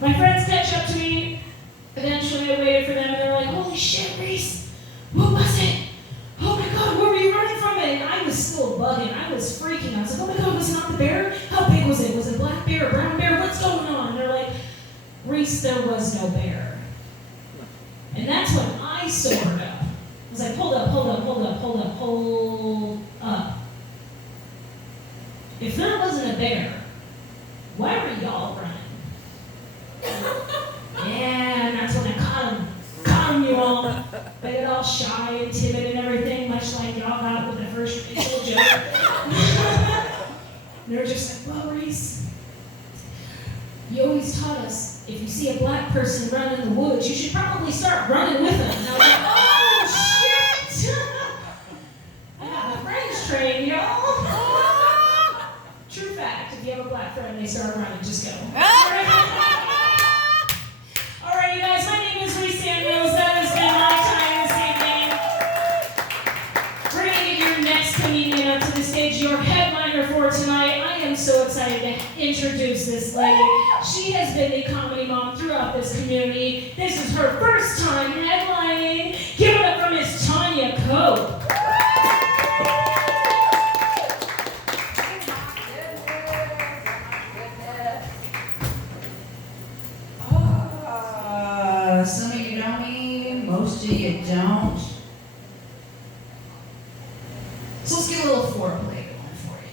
My friends catch up to me. Eventually, I waited for them, and they're like, "Holy shit, Reese! What was it? Oh my God, where were you running from it?" And I was still bugging. I was freaking. I was like, "Oh my God, was it not the bear? How big was it? Was it a black bear, a brown bear? What's going on?" And they're like, "Reese, there was no bear." And that's when I sobered up. I was like, hold up. If there wasn't a bear, why were y'all running? Yeah, and that's when I caught him, you all. They get all shy and timid and everything, much like y'all got with the first Rachel joke. They're just like, "Well, Reese, you always taught us if you see a black person run in the woods, you should probably start running with them." And I was like, "Oh, shit!" I got my friends trained, y'all. True fact, if you have a black friend and they start running, just go. All right, you guys, my name is Reese Samuels. That has been my time this evening. We're going to get your next comedian up to the stage, your headliner for tonight. I am so excited to introduce this lady. She has been a comedy mom throughout this community. This is her first time headlining. Give it up for Miss Tanya Cope. Some of you know me, most of you don't. So let's get a little foreplay going for you.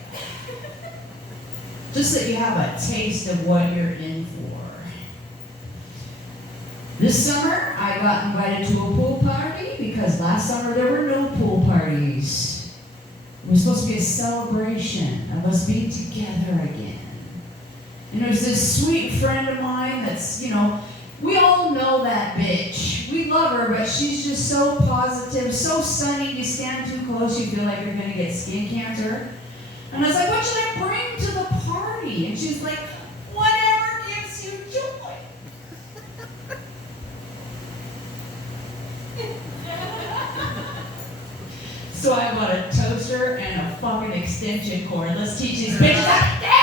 Just so you have a taste of what you're in for. This summer, I got invited to a pool party because last summer there were no pool parties. It was supposed to be a celebration of us being together again. And there's this sweet friend of mine that's, we all know that bitch. We love her, but she's just so positive, so sunny. You stand too close, you feel like you're going to get skin cancer. And I was like, "What should I bring to the party?" And she's like, "Whatever gives you joy." So I bought a toaster and a fucking extension cord. Let's teach these bitches how to dance!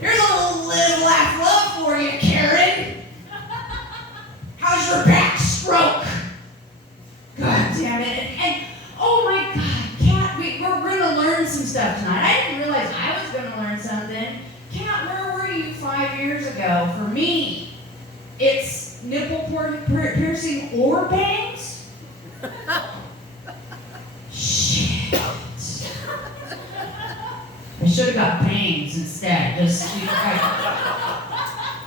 Here's a little laugh love for you, Karen. How's your back stroke? God damn it. And oh my God, Kat, we're going to learn some stuff tonight. I didn't realize I was going to learn something. Kat, where were you 5 years ago? For me, it's nipple piercing or bangs? Shit. I should have got bangs instead.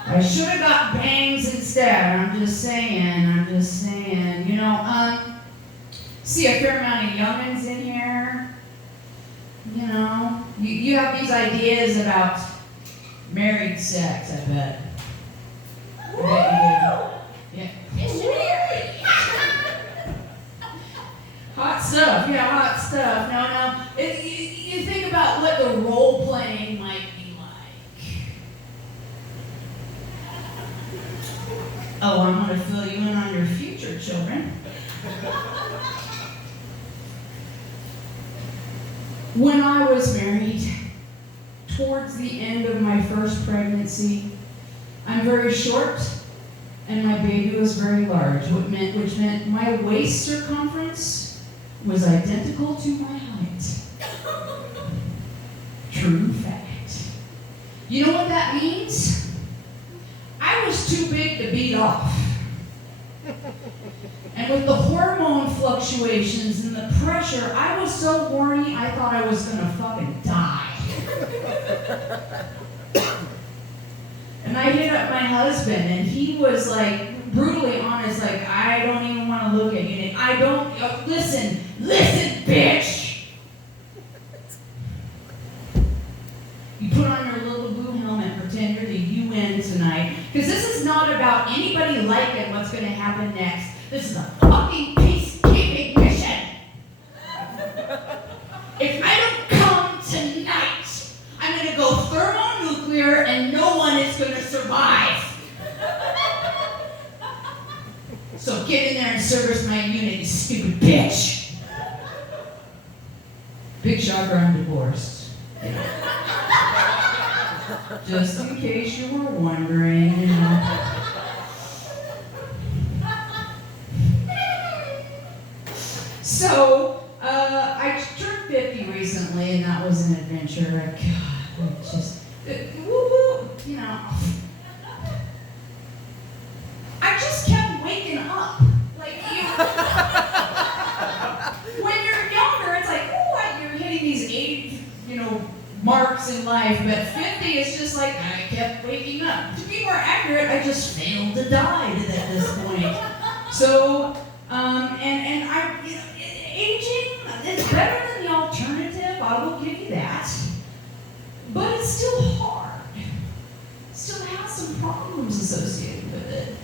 I should have got bangs instead. I'm just saying. See a fair amount of youngins in here. You have these ideas about married sex, I bet. Yeah. Hot stuff. No. You think about what the role playing might be like. Oh, I'm going to fill you in on your future, children. When I was married, towards the end of my first pregnancy, I'm very short, and my baby was very large, which meant my waist circumference was identical to my height. True fact. You know what that means? I was too big to beat off. And with the hormone fluctuations and the pressure, I was so horny, I thought I was going to fucking die. And I hit up my husband, and he was like, brutally honest, like, "I don't even want to look at you. I don't, listen, bitch. You put on your little blue helmet, pretend you're the UN tonight, because this is not about anybody liking what's going to happen next. This is a fucking peacekeeping mission. If I don't come tonight, I'm going to go thermonuclear and no one is going to survive. So get in there and service my unit, you stupid bitch." Big shocker, I'm divorced. Just in case you were wondering, you know. So, I turned 50 recently, and that was an adventure. God, it just, woo-woo, you know. I just kept waking up. Like, when you're younger, it's like, oh, you're hitting these age, marks in life, but 50 is just like, I kept waking up. To be more accurate, I just failed to die at this point. So, and I, aging is better than the alternative, I will give you that. But it's still hard. Still has some problems associated with it.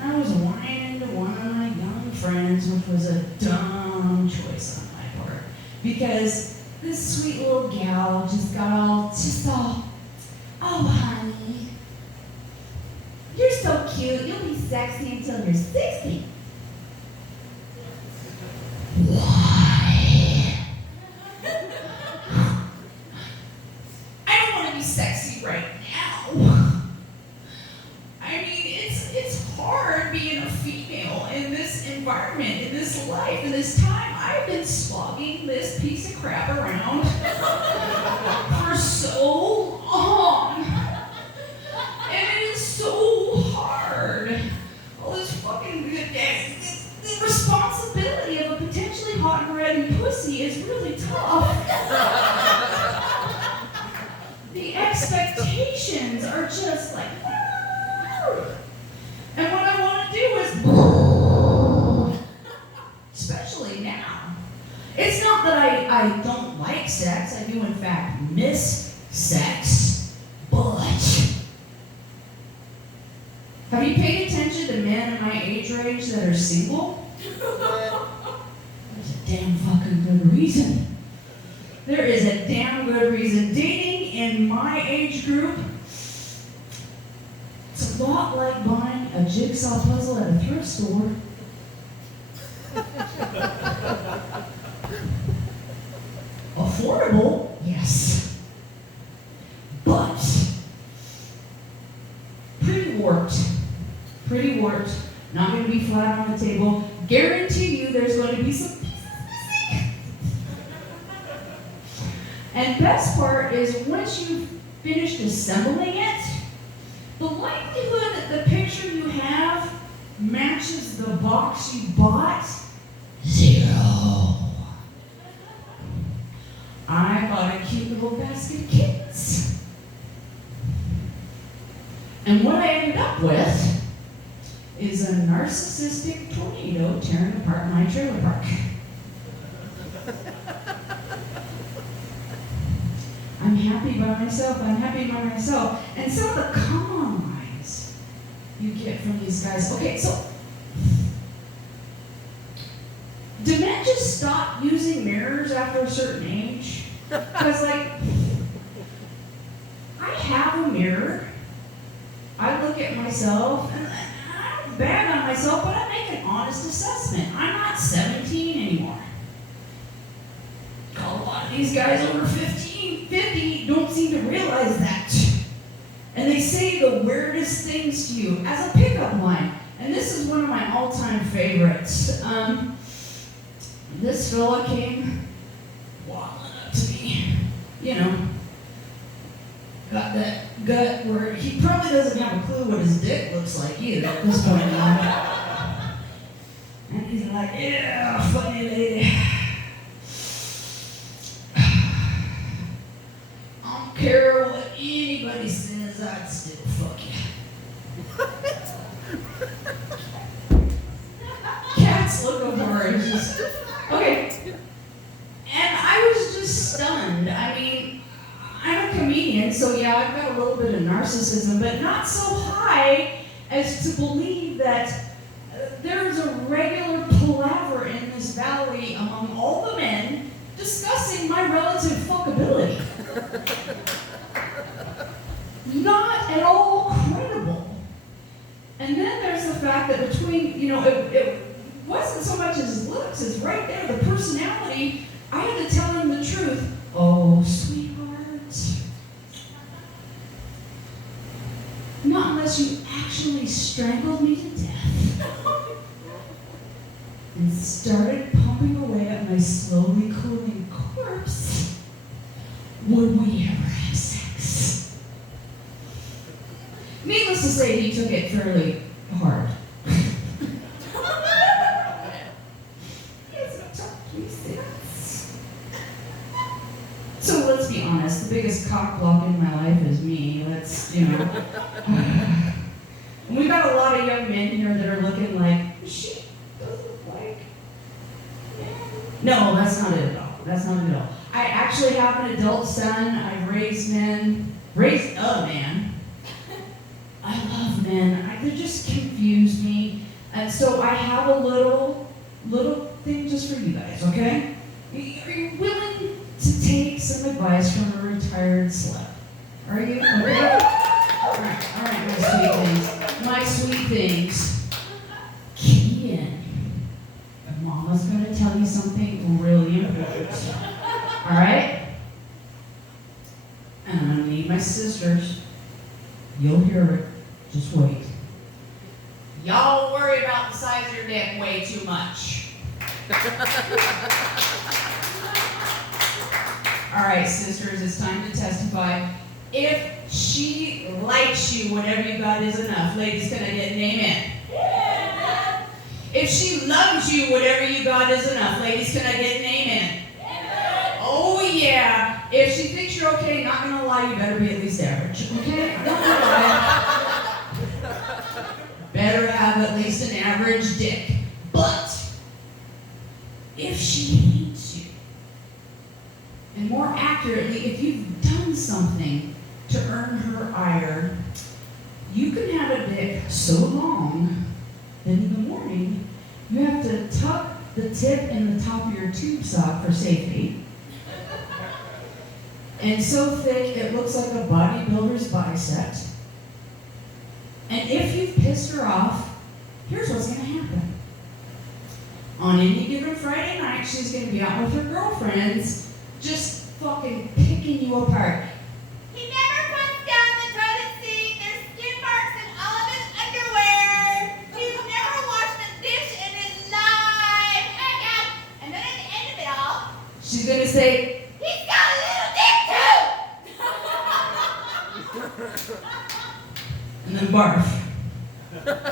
And I was whining to one of my young friends, which was a dumb choice on my part. Because this sweet little gal just got all, oh honey, you're so cute, you'll be sexy until you're 60. Why? I don't want to be sexy right now. I mean, it's hard being a female in this environment, in this life, in this time. I've been slogging this piece of crap around for so long. And it is so hard. All this fucking the responsibility of a potentially hot and ready pussy is really tough. The expectations are just like, and what I want to do is, especially now, it's not that I don't like sex. I do in fact miss sex, but have you paid attention to men in my age range that are single? There's a damn fucking good reason. There is a damn good reason. Dating in my age group, it's a lot like buying a jigsaw puzzle at a thrift store. Affordable, yes. But pretty warped. Pretty warped. Not going to be flat on the table. Guarantee you there's going to be some pieces missing. And best part is once you've finished assembling it, the likelihood that the picture you have matches the box you bought, 0. I bought a cute little basket of kittens. And what I ended up with is a narcissistic tornado tearing apart my trailer park. I'm happy by myself, And some of the come-on lines you get from these guys. Okay, so do men just stop using mirrors after a certain age? Because, like, I have a mirror. I look at myself, and I don't bag on myself, but I make an honest assessment. I'm not 17 anymore. A lot of these guys over 50 don't seem to realize that. And they say the weirdest things to you as a pickup line. And this is one of my all-time favorites. This fella came waddling up to me. Got that gut where he probably doesn't have a clue what his dick looks like either at this point in time. And he's like, yeah, funny lady. I don't care what anybody says, I'd still fuck you. Cat's looking for it. Just, okay. And I was just stunned. I mean, I'm a comedian, so yeah, I've got a little bit of narcissism, but not so high as to believe that there's a regular palaver in this valley among all the men discussing my relative fuckability. Not at all credible. And then there's the fact that between, it wasn't so much his looks as right there, the personality. I had to tell him the truth. Oh, sweetheart. Not unless you actually strangled me to death and started pumping away at my slowly cooling corpse, would we ever have sex? Needless to say, he took it fairly hard. So let's be honest, the biggest cock block in my life is me. Let's, And we got a lot of young men here that are looking like, she does look like. No, that's not it at all. That's not it at all. I actually have an adult son. I've raised a man. I love men. They just confuse me. And so I have a little thing just for you guys, okay? Are you willing to take some advice from a retired slut? Are you? Okay? All right, my sweet things. Key in. Mama's gonna tell you something really important. All right? And I'm gonna need my sisters. You'll hear it. Just wait. Y'all worry about the size of your dick way too much. All right, sisters, it's time to testify. If she likes you, whatever you got is enough. Ladies, can I get an amen? Yeah. If she loves you, whatever you got is enough. Ladies, can I get an amen? Yeah. Oh, yeah. If she thinks you're okay, not gonna lie, you better be at least average, okay? Don't lie. Better have at least an average dick. But if she hates you, and more accurately, if you've done something to earn her ire, you can have a dick so long that in the morning you have to tuck the tip in the top of your tube sock for safety. And so thick it looks like a bodybuilder's bicep. And if you've pissed her off, here's what's going to happen. On any given Friday night, she's going to be out with her girlfriends, just fucking picking you apart. He never puts down the toilet seat. There's skin marks in all of his underwear. He's never washed a dish in his life. Oh God. And then at the end of it all, She's going to say, he's got a little dick too. and then barf. But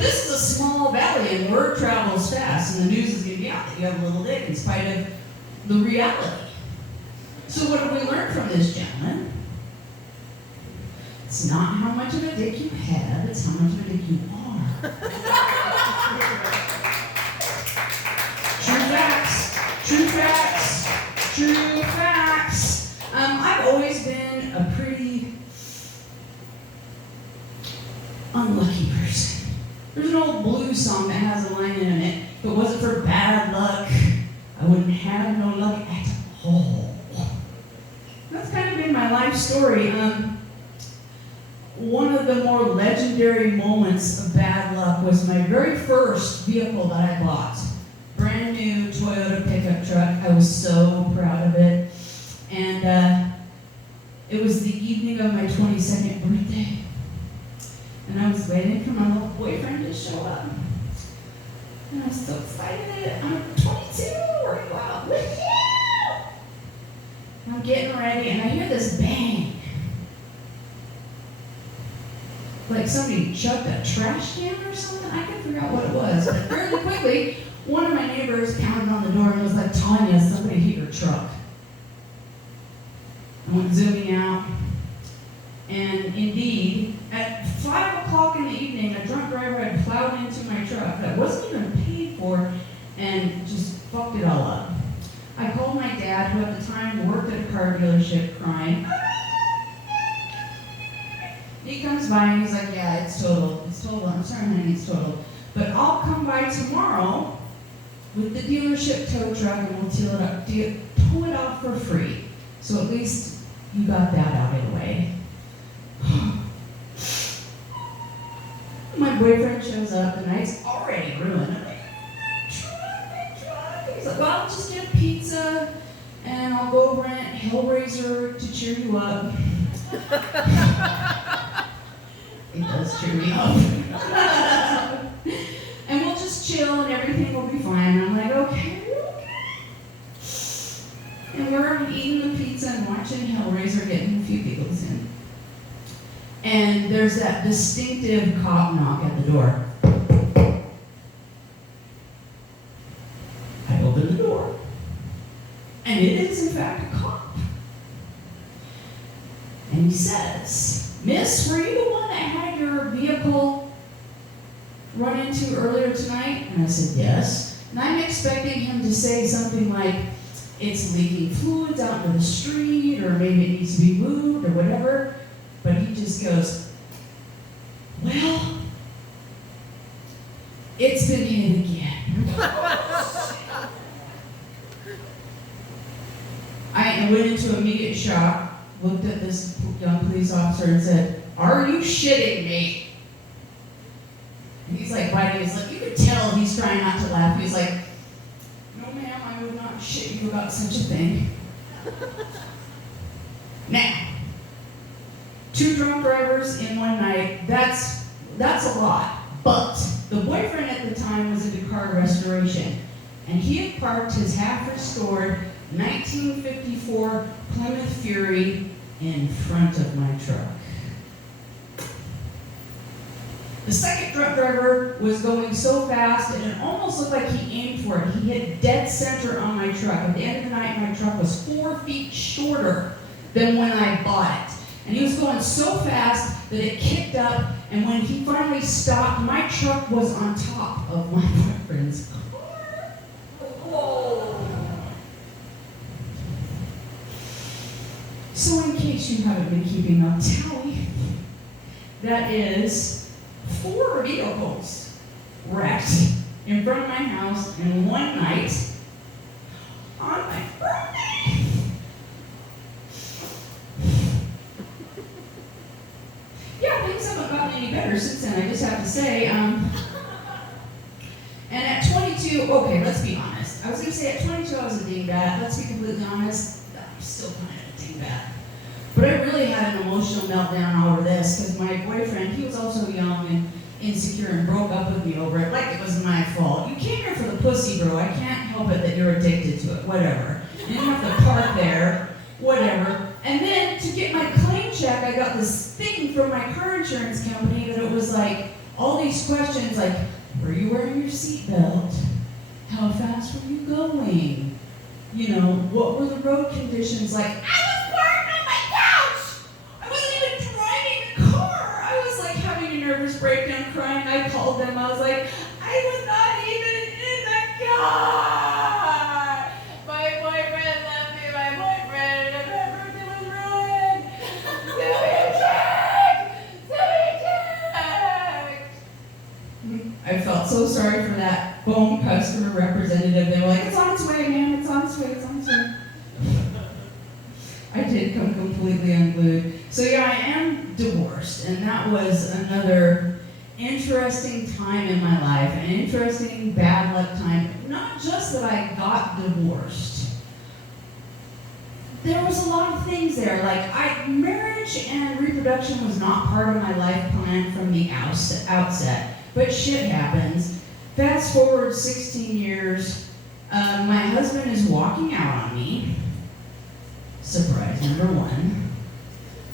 this is a small valley and word travels fast and the news is going to be out that you have a little dick in spite of the reality. So what have we learned from this, gentlemen? It's not how much of a dick you have, it's how much of a dick you are. True facts. True facts. True facts. I've always been a pretty unlucky person. There's an old blues song that has a line in it. If it wasn't for bad luck, I wouldn't have no luck at all. That's kind of been my life story. One of the more legendary moments of bad luck was my very first vehicle that I bought. Brand new Toyota pickup truck. I was so proud of it. And it was the evening of my 22nd birthday. And I was waiting for my little boyfriend to show up. And I was so excited. I'm 22. We're going out with you. I'm getting ready, and I hear this bang. Like somebody chucked a trash can or something. I couldn't figure out what it was. But fairly quickly, one of my neighbors pounded on the door and was like, Tanya, somebody hit your truck. I went zooming out. And indeed, at 5 o'clock in the evening, a drunk driver had plowed into my truck that wasn't even paid for and just fucked it all up. I called my dad, who at the time worked at a car dealership, crying. He comes by and he's like, yeah, it's total. It's total. I'm sorry, honey, it's total. But I'll come by tomorrow with the dealership tow truck and we'll tow it off for free. So at least you got that out of the way. My boyfriend shows up, the night's already ruined. I'm like, truck. He's like, well, I'll just get pizza and I'll go rent Hellraiser to cheer you up. cheer me up. And we'll just chill and everything will be fine. And I'm like, okay. And we're eating the pizza and watching Hellraiser, getting a few giggles in. And there's that distinctive cop knock at the door. I open the door. And it is, in fact, a cop. And he says, Miss, were you the one that had your vehicle run into earlier tonight? And I said, yes. And I'm expecting him to say something like, it's leaking fluids out into the street, or maybe it needs to be moved, or whatever. But he just goes, well, it's been hit again. I went into immediate shock, looked at this young police officer and said, are you shitting me? And he's like biting his lip. You could tell he's trying not to laugh. He's like, no ma'am, I would not shit you about such a thing. Now, 2 drunk drivers in one night, that's a lot. But the boyfriend at the time was into car restoration, and he had parked his half-restored 1954 Plymouth Fury in front of my truck. The second drunk driver was going so fast, and it almost looked like he aimed for it. He hit dead center on my truck. At the end of the night, my truck was 4 feet shorter than when I bought it. And he was going so fast that it kicked up, and when he finally stopped, my truck was on top of my boyfriend's car. Whoa. So in case you haven't been keeping up tally, that is 4 vehicles wrecked in front of my house in one night on my birthday. Yeah, things haven't gotten any better since then, I just have to say. And at 22, okay, let's be honest. I was going to say at 22 I was a dingbat. Let's be completely honest, I'm still kind of a dingbat. But I really had an emotional meltdown over this because my boyfriend, he was also young and insecure and broke up with me over it like it was my fault. You came here for the pussy, bro. I can't help it that you're addicted to it. Whatever. You didn't have to park there. Whatever. And then to get my claim check, I got this thing from my car insurance company that it was like all these questions like, were you wearing your seatbelt? How fast were you going? You know, what were the road conditions like? I was parked on my couch! I wasn't even driving the car! I was like having a nervous breakdown crying. I called them. I was like, I was not even in the car! My boyfriend left me. My boyfriend, and my birthday was ruined! Send me a check! Send me a check! I felt so sorry for that phone customer representative. They were like, it's on its way, man. It's on its way. It's on its way. I did come completely unglued. So yeah, I am divorced, and that was another interesting time in my life, an interesting bad luck time. Not just that I got divorced. There was a lot of things there. Like marriage and reproduction was not part of my life plan from the outset. But shit happens. Fast forward 16 years, my husband is walking out on me. Surprise number 1.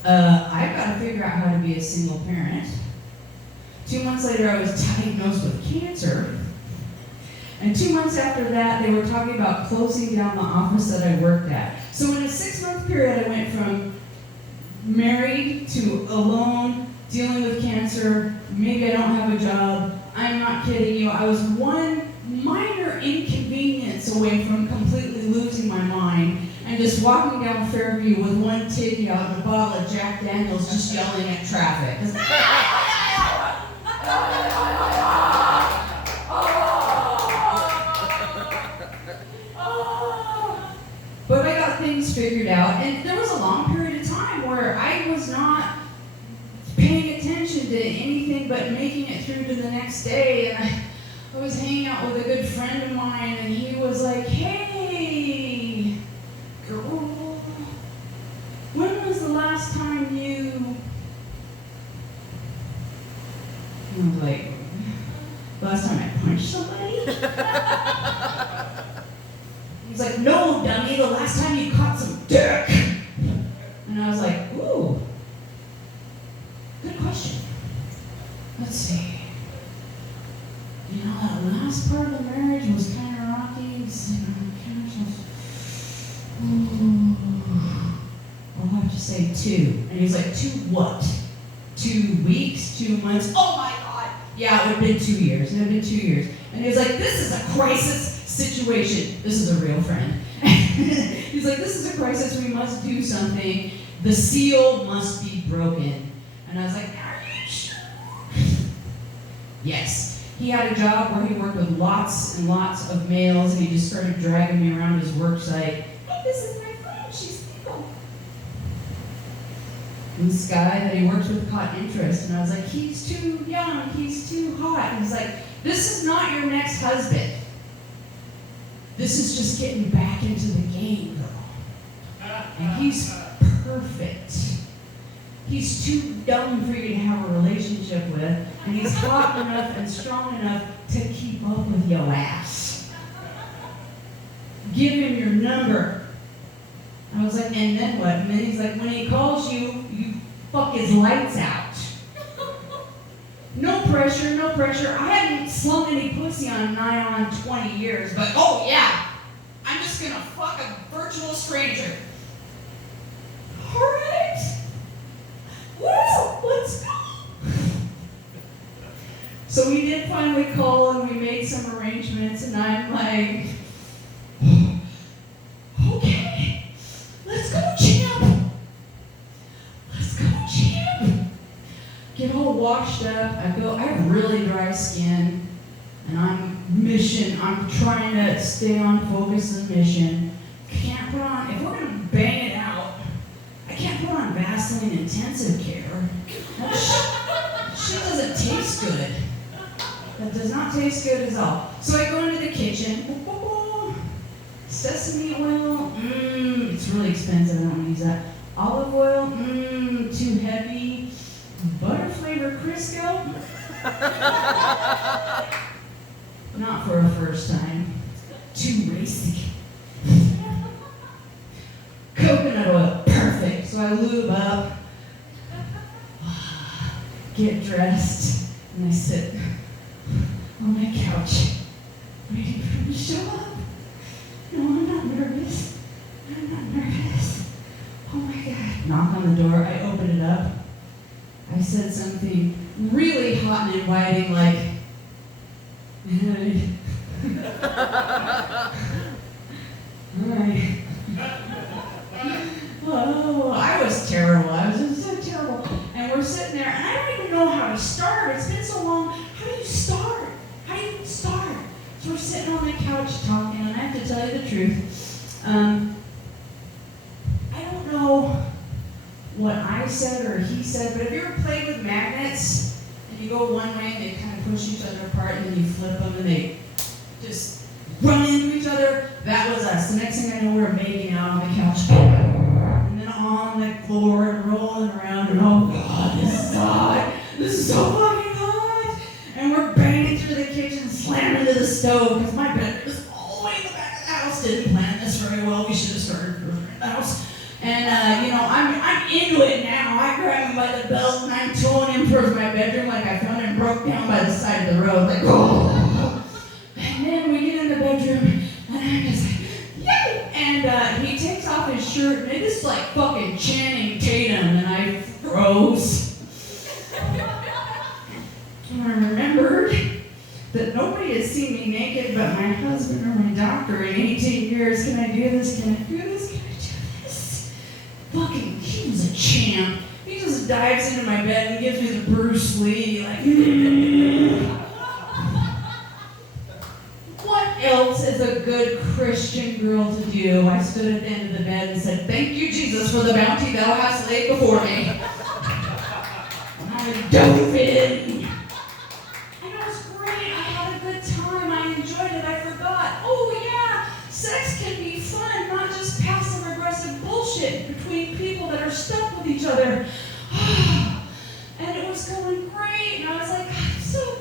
I've got to figure out how to be a single parent. 2 months later, I was diagnosed with cancer. And 2 months after that, they were talking about closing down the office that I worked at. So in a 6-month period, I went from married to alone, dealing with cancer. Maybe I don't have a job. I'm not kidding you. I was one minor inconvenience away from completely losing my mind and just walking down Fairview with one titty out and a bottle of Jack Daniels just yelling at traffic. But I got things figured out, and there was a long period of time where I was not paying attention to anything but making it through to the next day. And I was hanging out with a good friend of mine, and he was like, hey, girl, when was the last time you was like, last time I punched somebody? He's like, no, dummy, the last time you caught some dick. And I was like, ooh, good question. Let's see. You know, that last part of the marriage was kind of rocky. I'll have to say 2. And he's like, 2 what? 2 weeks? 2 months? Oh my God! Yeah, it would have been 2 years. It would have been 2 years. And he was like, this is a crisis situation. This is a real friend. He's like, this is a crisis. We must do something. The seal must be broken. And I was like, are you sure? Yes. He had a job where he worked with lots and lots of males, and he just started dragging me around his work site. Hey, this is my friend. She's single. And this guy that he works with caught interest, and I was like, he's too young. He's too hot. And he's like, this is not your next husband. This is just getting back into the game, girl. And he's perfect. He's too dumb for you to have a relationship with, and he's hot enough and strong enough to keep up with your ass. Give him your number. I was like, and then what? And then he's like, when he calls you, you fuck his lights out. No pressure, no pressure. I hadn't slung any pussy on nigh on 20 years, but oh yeah, I'm just gonna fuck a virtual stranger. All right. Well, let's go. So we did finally call and we made some arrangements, and I'm like, okay, let's go, champ. Let's go, champ. Get all washed up. I have really dry skin, and I'm trying to stay on focus and mission. Can't put on, if we're gonna bang it out, I can't put on Vaseline intensive care. That shit doesn't taste good. That does not taste good at all. So I go into the kitchen. Sesame oil, it's really expensive. I don't want to use that. Olive oil, too heavy. Butter flavored Crisco, not for a first time. Too racy. Coconut oil, perfect. So I lube up, get dressed, and I sit on my couch, waiting for him to show up. No, I'm not nervous. I'm not nervous. Oh my God. Knock on the door, I open it up. I said something really hot and inviting, like, hey. All right. Oh, I was terrible. I was just so terrible. And we're sitting there, and I don't even know how to start. It's been so long. How do you start? How do you start? So we're sitting on the couch talking, and I have to tell you the truth. I don't know what I said or he said, but have you ever played with magnets? And you go one way, and they kind of push each other apart, and then you flip them, and they just run into each other? That was us. The next thing I know, we were making out on the couch. And then on the floor and rolling around, and oh God, this is hot. This is so fucking hot. And we're banging through the kitchen, slamming into the stove, because my bedroom was all the way in the back of the house. Didn't plan this very well. We should have started in the house. And, I'm into it now. I grab him by the belt, and I'm towing him towards my bedroom like I found him broke down by the side of the road. Like, oh. And then we get in the bedroom, and I'm just like, yay! And he takes off his shirt, and it is like fucking Channing Tatum, and I froze. And I remembered that nobody has seen me naked but my husband or my doctor in 18 years. Can I do this? Can I do this? Can I do this? Fucking, he was a champ. He just dives into my bed and gives me the Bruce Lee, like, What else is a good Christian girl to do? I stood at the end of the bed and said, thank you, Jesus, for the bounty thou hast laid before me. And I dove in. And it was great. I had a good time. I enjoyed it. I forgot. Oh, yeah, sex can be fun, not just passive-aggressive bullshit between people that are stuck with each other. And it was going great. And I was like, I'm so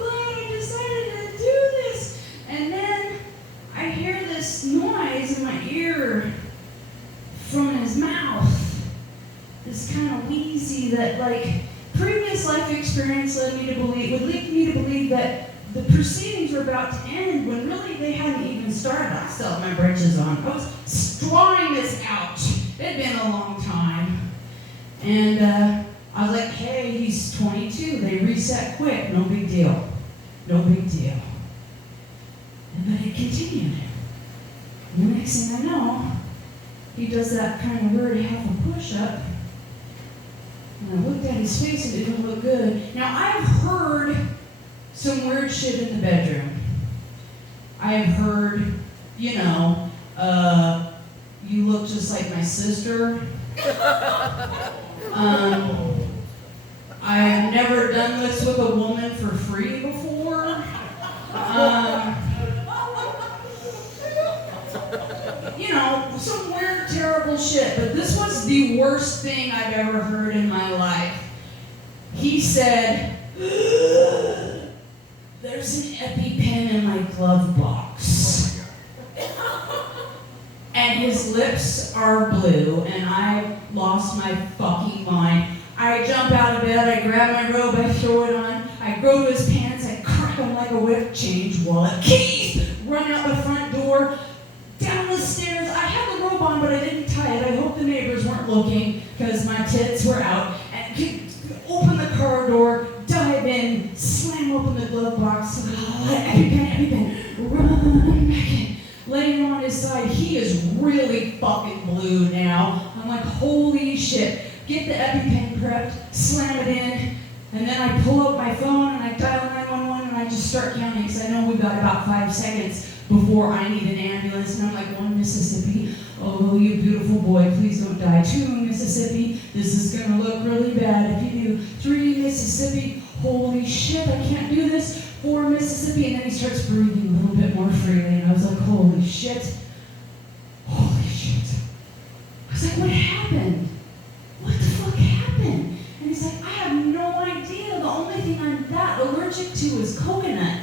crazy that, like, previous life experience would lead me to believe that the proceedings were about to end when really they hadn't even started. I still had my britches on. I was drawing this out. It had been a long time. And I was like, hey, he's 22. They reset quick. No big deal. No big deal. And then it continued. And the next thing I know, he does that kind of weird half a push-up. And I looked at his face and it didn't look good. Now, I've heard some weird shit in the bedroom. I've heard, you know, you look just like my sister. I've never done this with a woman for free before. You know, some weird, terrible shit. But this was the worst thing I've ever heard in my life. He said, there's an EpiPen in my glove box. And his lips are blue, and I lost my fucking mind. I jump out of bed, I grab my robe, I throw it on, I go to his pants, I crack him like a whip, change, wallet, keys, run out the front door, down the stairs. I had the robe on, but I didn't tie it. I hope the neighbors weren't looking, because my tits were out. And open the car door, dive in, slam open the glove box, EpiPen, run back in. Lay him on his side. He is really fucking blue now. I'm like, holy shit. Get the EpiPen prepped, slam it in, and then I pull up my phone and I dial 911 and I just start counting because I know we've got about 5 seconds before I need an ambulance. And I'm like, 1 Mississippi, oh you beautiful boy, please don't die. 2 Mississippi, this is gonna look really bad if you do. 3 Mississippi, holy shit, I can't do this. 4 Mississippi, and then he starts breathing a little bit more freely, and I was like, holy shit. Holy shit. I was like, what happened? What the fuck happened? And he's like, I have no idea. The only thing I'm that allergic to is coconut.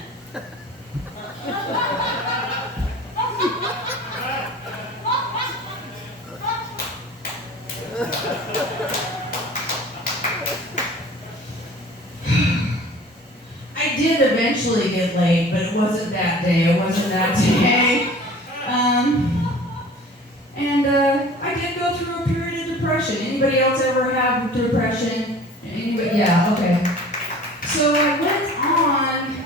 I did eventually get laid, but it wasn't that day. I did go through a period of depression. Anybody else ever have depression? Anybody? Yeah, okay. So I went on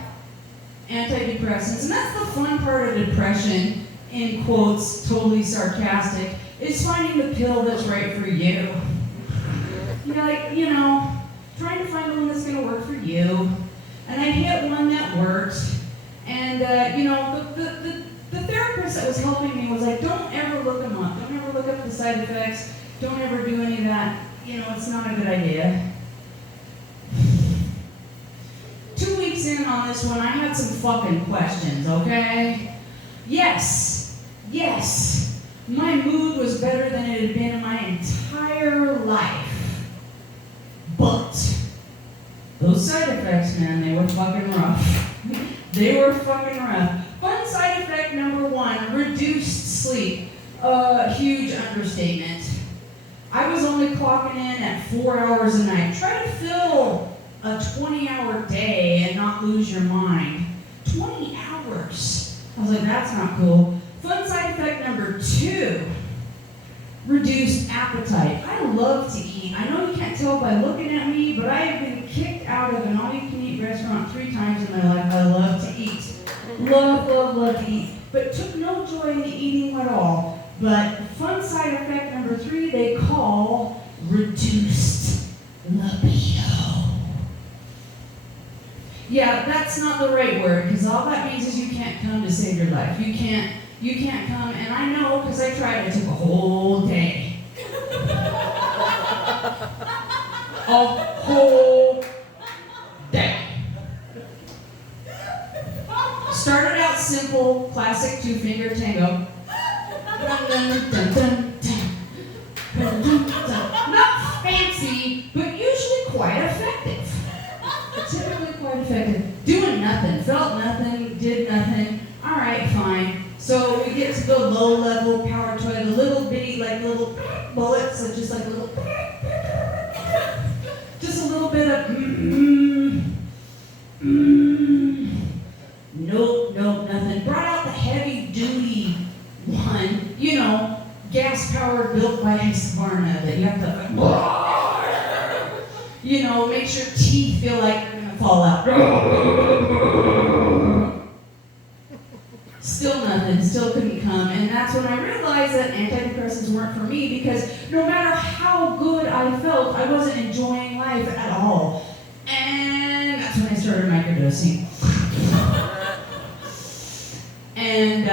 antidepressants, and that's the fun part of depression, in quotes, totally sarcastic, is finding the pill that's right for you. Like, you know, trying to find the one that's going to work for you. And I hit one that worked. And, you know, the therapist that was helping me was like, don't ever look them up. Don't ever look up the side effects. Don't ever do any of that. You know, it's not a good idea. 2 weeks in on this one, I had some fucking questions, okay? Yes, my mood was better than it had been in my entire life. But those side effects, man, they were fucking rough. They were fucking rough. Fun side effect number 1, reduced sleep. Huge understatement. I was only clocking in at 4 hours a night. Try to fill a 20-hour day and not lose your mind. 20 hours. I was like, that's not cool. Fun side effect number 2, reduced appetite. I love to eat. I know you can't tell by looking at me, but I have been kicked out of an all-you-can-eat restaurant 3 times in my life. I love to eat. Love to eat. But took no joy in the eating at all. But fun side effect number 3, they call reduced libido. Yeah, that's not the right word, because all that means is you can't come to save your life. You can't come, and I know because I tried. It took a whole day. A whole day. Started out simple, classic 2-finger tango. Not fancy, but usually quite effective. Typically quite effective. Doing nothing, felt nothing, did nothing. All right, fine. So we get to the low-level power toy, the little bitty, like little bullets, so just like little. Nope, nothing. Brought out the heavy duty one, gas-powered, built by Husqvarna that you have to, makes your teeth feel like they're gonna fall out. Still nothing, still couldn't come, and that's when I realized that antidepressants weren't for me, because no matter how good I felt, I wasn't enjoying life at all. And that's when I started microdosing. And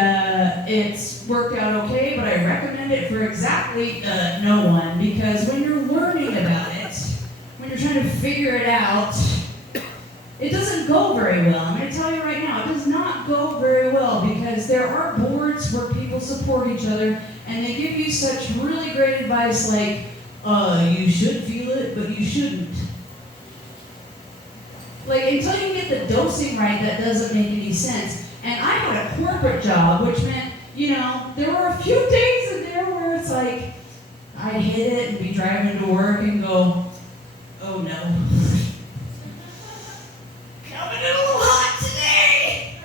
it's worked out okay, but I recommend it for exactly no one, because when you're learning about it, when you're trying to figure it out, it doesn't go very well. I'm going to tell you right now, it does not go very well, because there are boards where people support each other, and they give you such really great advice like, you should feel it, but you shouldn't. Like, until you get the dosing right, that doesn't make any sense. And I had a corporate job, which meant, there were a few days in there where it's like, I'd hit it and be driving to work and go, oh no. Coming in a little hot today.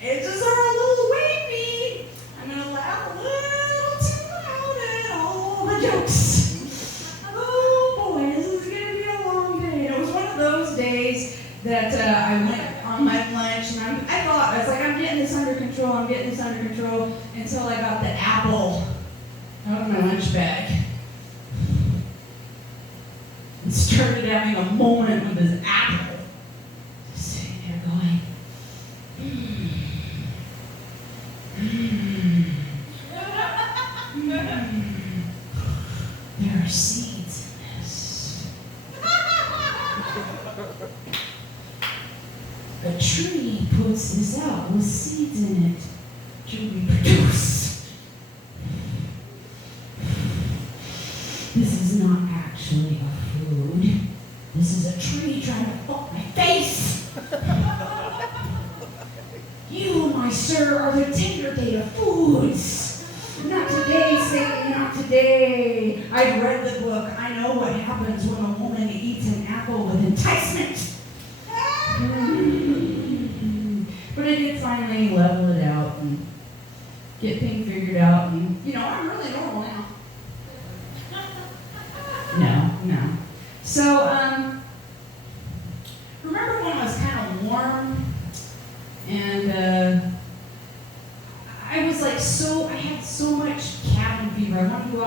It just are a little wavy. I'm going to laugh a little too loud at all the jokes. Oh boy, this is going to be a long day. And it was one of those days that I went on my lunch, and I was like, I'm getting this under control, until I got the apple out of my lunch bag. And started having a moment with this apple. Just sitting there going, there are seeds in this. A tree puts this out with seeds in it to reproduce. This is not actually a food. This is a tree trying to fuck my face. You, my sir, are the tender day of foods. Not today, Satan, not today. I've read the book. I know what happens when a woman eats an apple with enticement. But I did finally level it out and get things figured out, and I'm really normal now. No. So, remember when it was kind of warm, and I was like I had so much cabin fever. I wanted to go out